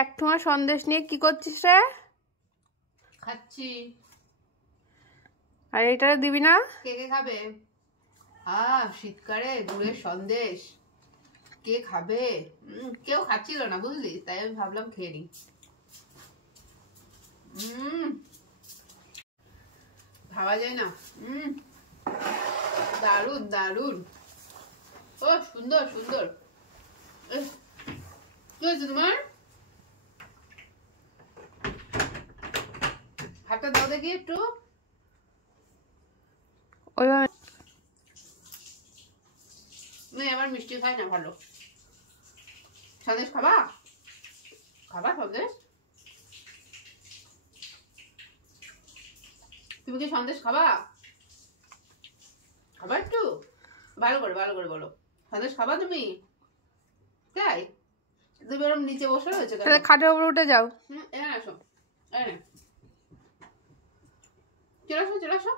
এক ঠোঙা সন্দেশ নিয়ে কি করছিস রে? খাচ্ছি। আর এটা দিবি না? কে কে খাবে? শীতকালে গুড়ের সন্দেশ কে খাবে? কেউ খাচ্ছিল না বুঝলি, তাই আমি ভাবলাম খেয়ে নি। ভাবা যায় না। দারুন দারুন। ও সুন্দর সুন্দর। কি হয়েছে তোমার? হাতটা দাও দেখি একটু। ওইভাবে আবার মিষ্টি খাই না ভালো। সন্দেশ খাবা? খাবা সন্দেশ? তুমি কি সন্দেশ খাবা? খাবা একটু? ভালো করে বলো। সন্দেশ খাবা তুমি? তাই তুমি ওরকম নিচে বসে রয়েছে কেন? খাটের উপরে উঠে যাও। এখানে আসো, চলে আসো।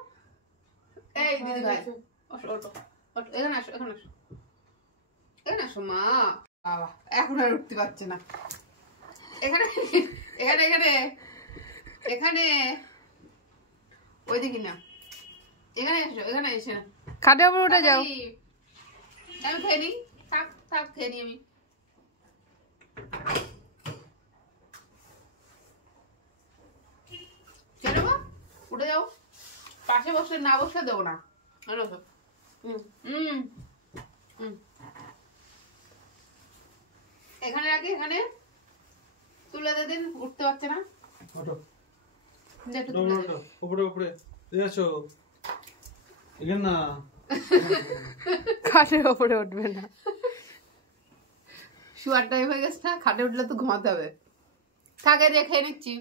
এই দিদি ভাই ওঠো, এখানে আসো মা। বাবা এখন আর উঠতে পারছে না। এখানে এখানে এখানে এখানে ওইদিকে না, এখানে এসে খাটের উপরে উঠে যাও। আমি খেয়ে নি, থাক খেয়ে নি আমি। চলো উঠে যাও। পাশে বসে না বসে দেবো না। এখানে রাখি, এখানে তুলে দিন। উঠতে পারছে না। খাটের উপরে উঠবে না। শুয়ার টাইম হয়ে গেছে না, খাটে উঠলে তো ঘুমাতে হবে। থাকে দিয়ে খেয়ে নিচ্ছি।